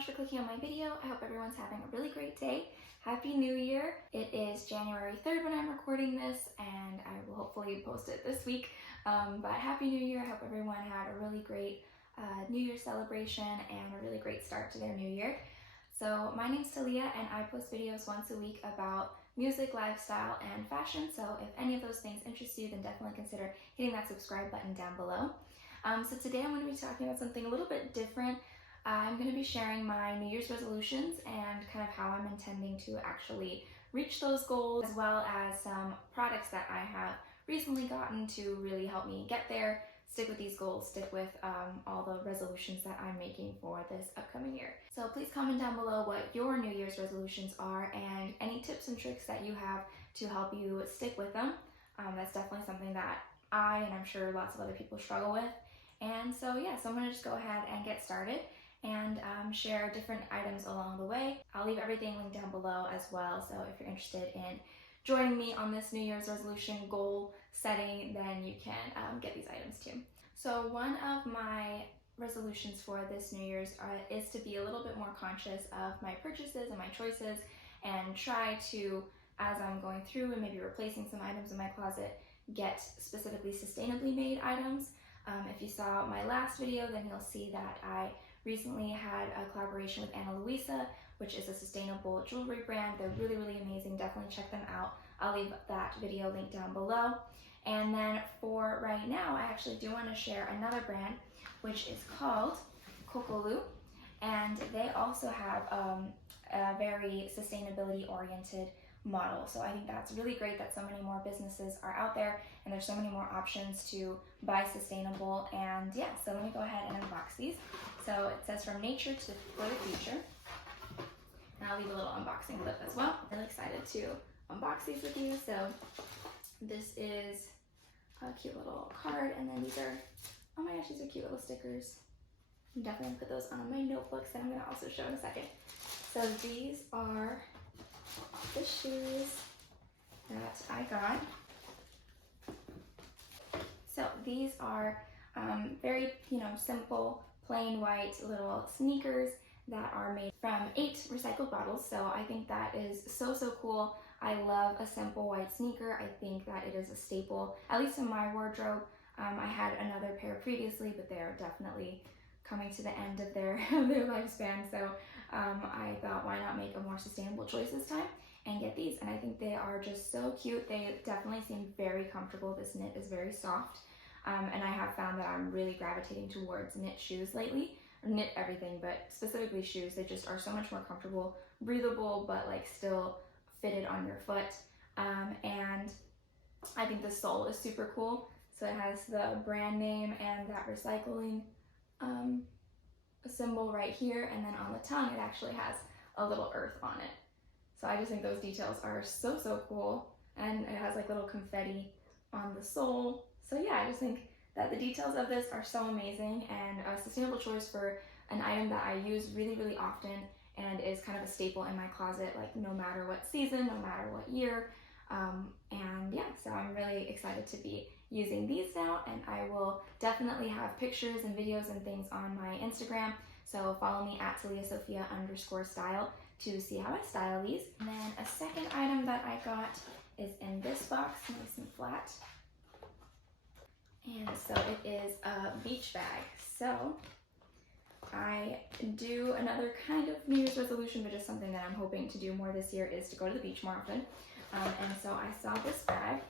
much for clicking on my video. I hope everyone's having a really great day. Happy New Year. It is January 3rd when I'm recording this, and I will hopefully post it this week. But Happy New Year. I hope everyone had a really great New Year celebration and a really great start to their new year. So my name's Talia, and I post videos once a week about music, lifestyle, and fashion. So if any of those things interest you, then definitely consider hitting that subscribe button down below. So today I'm going to be talking about something a little bit different. I'm going to be sharing my New Year's resolutions and kind of how I'm intending to actually reach those goals, as well as some products that I have recently gotten to really help me get there, stick with these goals, stick with all the resolutions that I'm making for this upcoming year. So please comment down below what your New Year's resolutions are and any tips and tricks that you have to help you stick with them. That's definitely something that I, and I'm sure lots of other people, struggle with. And so yeah, so I'm going to just go ahead and get started and share different items along the way. I'll leave everything linked down below as well, so if you're interested in joining me on this New Year's resolution goal setting, then you can get these items too. So one of my resolutions for this New Year's is to be a little bit more conscious of my purchases and my choices, and try to, as I'm going through and maybe replacing some items in my closet, get specifically sustainably made items. If you saw my last video, then you'll see that I recently had a collaboration with Ana Luisa, which is a sustainable jewelry brand. They're really, really amazing. Definitely check them out. I'll leave that video link down below. And then for right now, I actually do want to share another brand, which is called Kokolu. And they also have a very sustainability oriented model. So I think that's really great that so many more businesses are out there and there's so many more options to buy sustainable. And yeah, so let me go ahead and unbox these. So it says from nature for the future. And I'll leave a little unboxing clip as well. I'm really excited to unbox these with you. So this is a cute little card, and then these are, oh my gosh, these are cute little stickers. I'm definitely gonna put those on my notebooks that I'm gonna also show in a second. So these are the shoes that I got. So these are very, simple, plain white little sneakers that are made from 8 recycled bottles. So I think that is so cool. I love a simple white sneaker. I think that it is a staple, at least in my wardrobe. I had another pair previously, but they're definitely coming to the end of their lifespan. So I thought, why not make a more sustainable choice this time and get these? And I think they are just so cute. They definitely seem very comfortable. This knit is very soft. And I have found that I'm really gravitating towards knit shoes lately, or knit everything, but specifically shoes. They just are so much more comfortable, breathable, but like still fitted on your foot. And I think the sole is super cool. So it has the brand name and that recycling symbol right here, and then on the tongue it actually has a little earth on it. So I just think those details are so cool, and it has like little confetti on the sole. So yeah, I just think that the details of this are so amazing, and a sustainable choice for an item that I use really often and is kind of a staple in my closet, like no matter what season, no matter what year. And yeah, so I'm really excited to be using these now, and I will definitely have pictures and videos and things on my Instagram. So follow me at TaliaSophia_style to see how I style these. And then a second item that I got is in this box, nice and flat. And so it is a beach bag. So I do another kind of New Year's resolution, but just something that I'm hoping to do more this year is to go to the beach more often. And so I saw this bag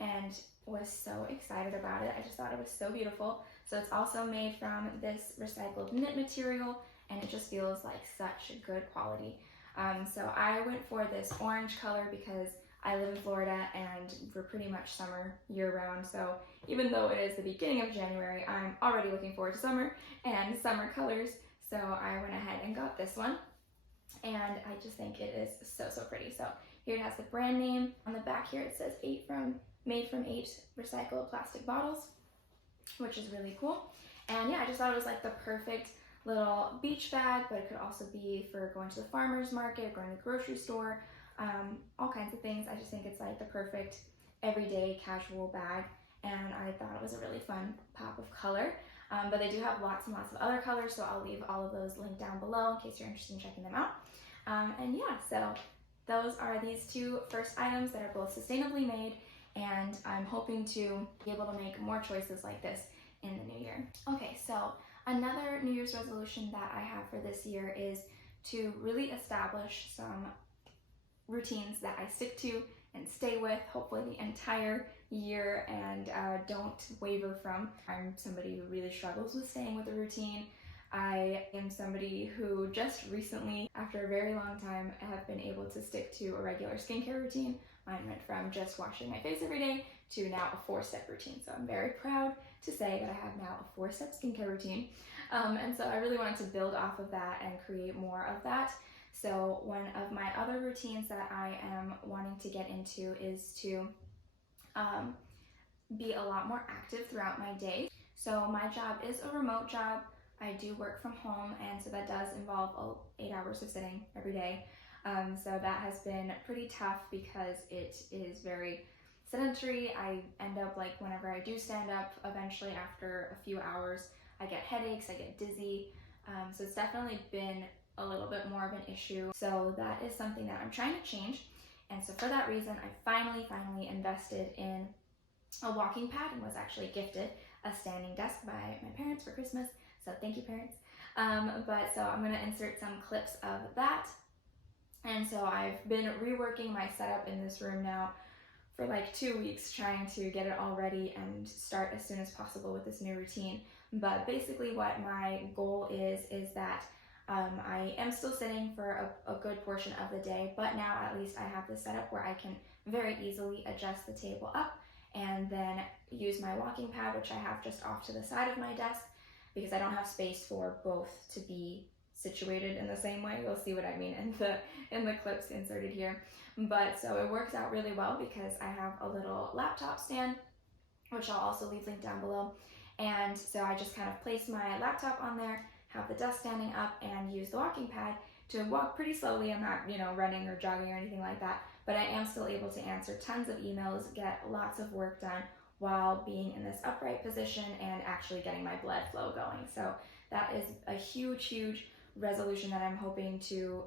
and was so excited about it. I just thought it was so beautiful. So it's also made from this recycled knit material, and it just feels like such good quality. So I went for this orange color because I live in Florida and we're pretty much summer year round. So even though it is the beginning of January, I'm already looking forward to summer and summer colors. So I went ahead and got this one, and I just think it is so pretty. So here it has the brand name. On the back here it says made from 8 recycled plastic bottles, which is really cool. And yeah, I just thought it was like the perfect little beach bag, but it could also be for going to the farmer's market, going to the grocery store, all kinds of things. I just think it's like the perfect everyday casual bag, and I thought it was a really fun pop of color. but they do have lots and lots of other colors, so I'll leave all of those linked down below in case you're interested in checking them out. And yeah, so those are these two first items that are both sustainably made, and I'm hoping to be able to make more choices like this in the new year. Okay, so another New Year's resolution that I have for this year is to really establish some routines that I stick to and stay with, hopefully the entire year, and don't waver from. I'm somebody who really struggles with staying with a routine. I am somebody who just recently, after a very long time, have been able to stick to a regular skincare routine. Mine went from just washing my face every day to now a 4-step routine. So I'm very proud to say that I have now a 4-step skincare routine. And so I really wanted to build off of that and create more of that. So one of my other routines that I am wanting to get into is to be a lot more active throughout my day. So my job is a remote job. I do work from home, and so that does involve 8 hours of sitting every day. So that has been pretty tough because it is very sedentary. I end up, like, whenever I do stand up, eventually after a few hours, I get headaches, I get dizzy. So it's definitely been a little bit more of an issue. So that is something that I'm trying to change. And so for that reason, I finally invested in a walking pad and was actually gifted a standing desk by my parents for Christmas. So thank you, parents. But so I'm gonna insert some clips of that. And so I've been reworking my setup in this room now for like 2 weeks, trying to get it all ready and start as soon as possible with this new routine. But basically what my goal is that I am still sitting for a good portion of the day, but now at least I have this setup where I can very easily adjust the table up and then use my walking pad, which I have just off to the side of my desk, because I don't have space for both to be situated in the same way. You'll see what I mean in the clips inserted here. But so it works out really well because I have a little laptop stand, which I'll also leave linked down below. And so I just kind of place my laptop on there, have the desk standing up, and use the walking pad to walk pretty slowly. I'm not, running or jogging or anything like that, but I am still able to answer tons of emails, get lots of work done while being in this upright position and actually getting my blood flow going. So that is a huge, huge resolution that I'm hoping to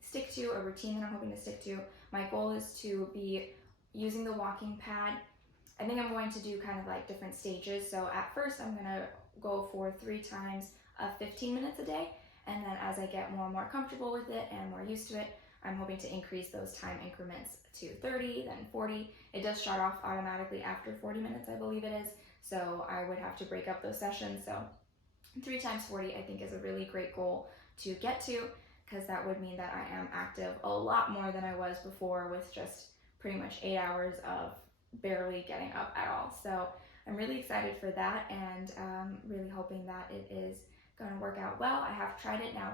stick to, a routine that I'm hoping to stick to. My goal is to be using the walking pad. I think I'm going to do kind of like different stages. So at first I'm gonna go for 3 times of 15 minutes a day. And then as I get more and more comfortable with it and more used to it, I'm hoping to increase those time increments to 30, then 40. It does shut off automatically after 40 minutes, I believe it is. So I would have to break up those sessions. So 3 times 40, I think, is a really great goal to get to, because that would mean that I am active a lot more than I was before with just pretty much 8 hours of barely getting up at all. So I'm really excited for that, and really hoping that it is going to work out well. I have tried it now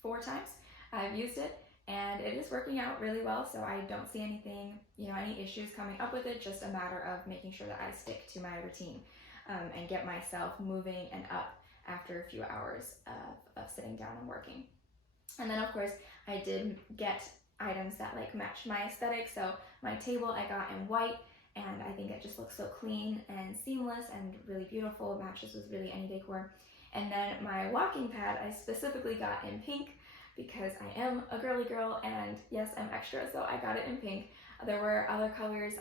4 times. I've used it, and it is working out really well, so I don't see anything, any issues coming up with it. Just a matter of making sure that I stick to my routine and get myself moving and up after a few hours of sitting down and working. And then of course I did get items that like match my aesthetic. So my table I got in white, and I think it just looks so clean and seamless and really beautiful. It matches with really any decor. And then my walking pad I specifically got in pink because I am a girly girl, and yes, I'm extra, so I got it in pink. There were other colors,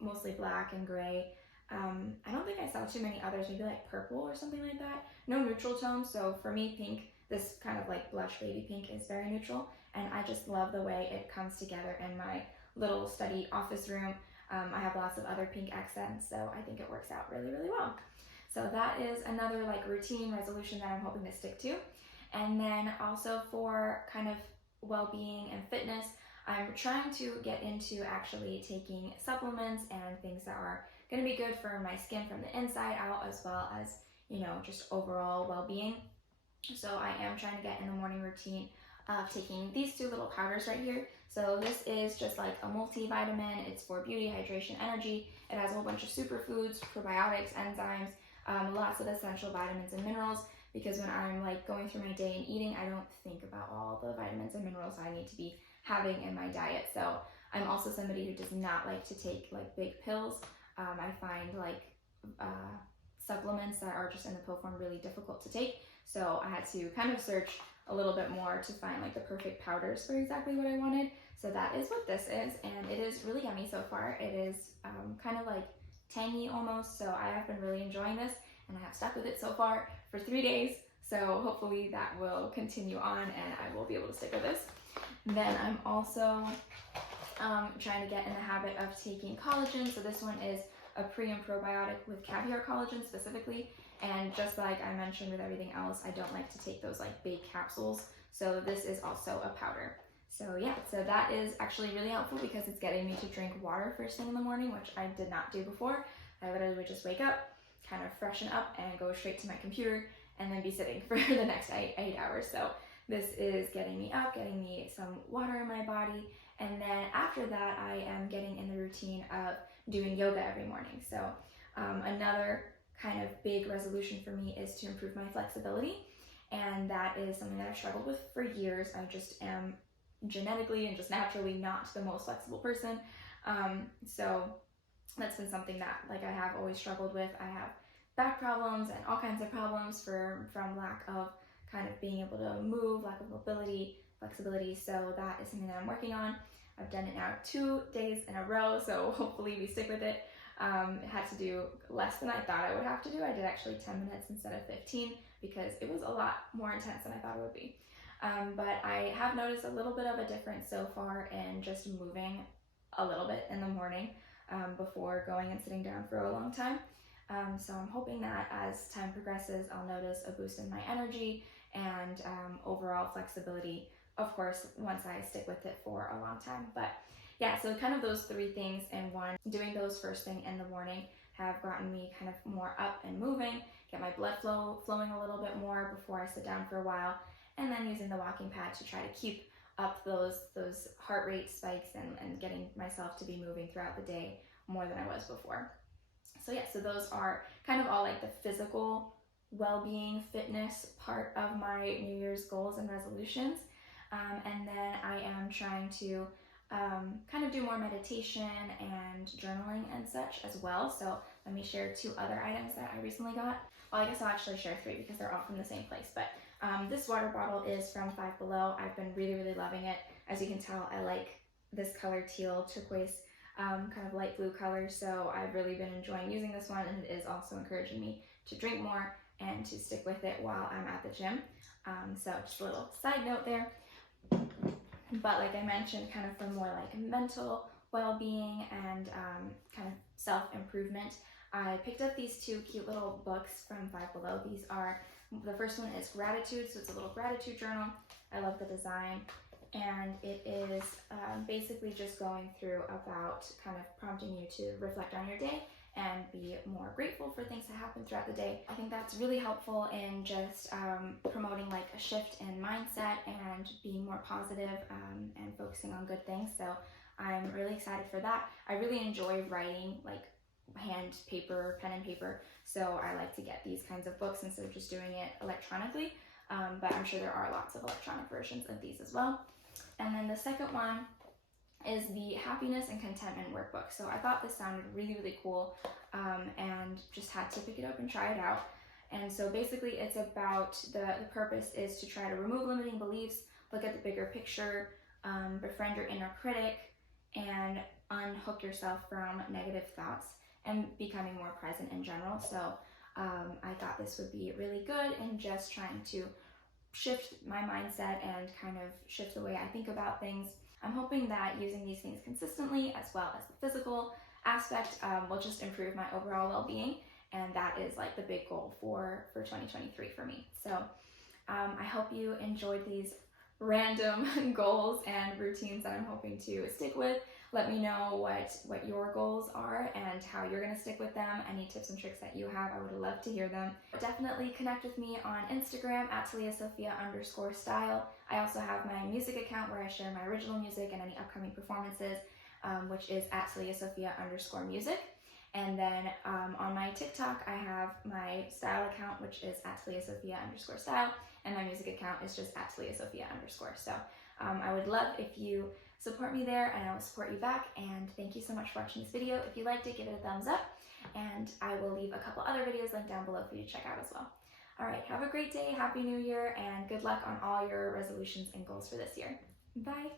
mostly black and gray. I don't think I saw too many others, maybe like purple or something like that. No neutral tones, so for me pink, this kind of like blush baby pink, is very neutral, and I just love the way it comes together in my little study office room. I have lots of other pink accents, so I think it works out really, really well. So that is another like routine resolution that I'm hoping to stick to. And then also for kind of well-being and fitness, I'm trying to get into actually taking supplements and things that are going to be good for my skin from the inside out, as well as, just overall well-being. So I am trying to get in the morning routine of taking these 2 little powders right here. So this is just like a multivitamin. It's for beauty, hydration, energy. It has a whole bunch of superfoods, probiotics, enzymes, lots of essential vitamins and minerals, because when I'm like going through my day and eating, I don't think about all the vitamins and minerals I need to be having in my diet. So I'm also somebody who does not like to take like big pills. I find like supplements that are just in the pill form really difficult to take. So I had to kind of search a little bit more to find like the perfect powders for exactly what I wanted. So that is what this is, and it is really yummy so far. It is kind of like tangy almost, so I have been really enjoying this, and I have stuck with it so far for 3 days. So hopefully that will continue on and I will be able to stick with this. Then I'm also trying to get in the habit of taking collagen. So this one is a pre and probiotic with caviar collagen specifically. And just like I mentioned with everything else, I don't like to take those like big capsules. So this is also a powder. So yeah, so that is actually really helpful because it's getting me to drink water first thing in the morning, which I did not do before. I literally would just wake up, kind of freshen up and go straight to my computer and then be sitting for the next 8 hours. So this is getting me up, getting me some water in my body. And then after that, I am getting in the routine of doing yoga every morning. So another kind of big resolution for me is to improve my flexibility. And that is something that I've struggled with for years. I just am genetically and just naturally not the most flexible person. So that's been something that like I have always struggled with. I have back problems and all kinds of problems from lack of kind of being able to move, lack of mobility, flexibility. So that is something that I'm working on. I've done it now 2 days in a row, so hopefully we stick with it. It had to do less than I thought I would have to do. I did actually 10 minutes instead of 15 because it was a lot more intense than I thought it would be. But I have noticed a little bit of a difference so far in just moving a little bit in the morning before going and sitting down for a long time. So I'm hoping that as time progresses, I'll notice a boost in my energy and overall flexibility, of course, once I stick with it for a long time. But yeah, so kind of those 3 things in one, doing those first thing in the morning have gotten me kind of more up and moving, get my blood flow flowing a little bit more before I sit down for a while, and then using the walking pad to try to keep up those heart rate spikes and getting myself to be moving throughout the day more than I was before. So yeah, so those are kind of all like the physical well-being, fitness part of my New Year's goals and resolutions. And then I am trying to kind of do more meditation and journaling and such as well. So let me share 2 other items that I recently got. Well, I guess I'll actually share 3 because they're all from the same place. But this water bottle is from Five Below. I've been really, really loving it. As you can tell, I like this color teal, turquoise, kind of light blue color. So I've really been enjoying using this one, and it is also encouraging me to drink more and to stick with it while I'm at the gym. So just a little side note there. But like I mentioned, kind of for more like mental well-being and kind of self-improvement, I picked up these 2 cute little books from Five Below. These are, the first one is Gratitude, so it's a little gratitude journal. I love the design, and it is basically just going through about kind of prompting you to reflect on your day and be more grateful for things that happen throughout the day. I think that's really helpful in just promoting like a shift in mindset and being more positive and focusing on good things. So I'm really excited for that. I really enjoy writing like hand paper, pen and paper. So I like to get these kinds of books instead of just doing it electronically. But I'm sure there are lots of electronic versions of these as well. And then the second one is the Happiness and Contentment Workbook. So I thought this sounded really, really cool and just had to pick it up and try it out. And so basically it's about, the purpose is to try to remove limiting beliefs, look at the bigger picture, befriend your inner critic, and unhook yourself from negative thoughts and becoming more present in general. So I thought this would be really good in just trying to shift my mindset and kind of shift the way I think about things. I'm hoping that using these things consistently, as well as the physical aspect, will just improve my overall well-being, and that is like the big goal for 2023 for me. So I hope you enjoyed these random goals and routines that I'm hoping to stick with. Let me know what your goals are and how you're going to stick with them. Any tips and tricks that you have, I would love to hear them. Definitely connect with me on Instagram at TaliaSophia_style. I also have my music account where I share my original music and any upcoming performances, which is at TaliaSophia_music. And then on my TikTok, I have my style account, which is at TaliaSophia_style, and my music account is just at TaliaSophia_. So I would love if you support me there, and I will support you back. And thank you so much for watching this video. If you liked it, give it a thumbs up. and I will leave a couple other videos linked down below for you to check out as well. All right, have a great day, Happy New Year, and good luck on all your resolutions and goals for this year. Bye!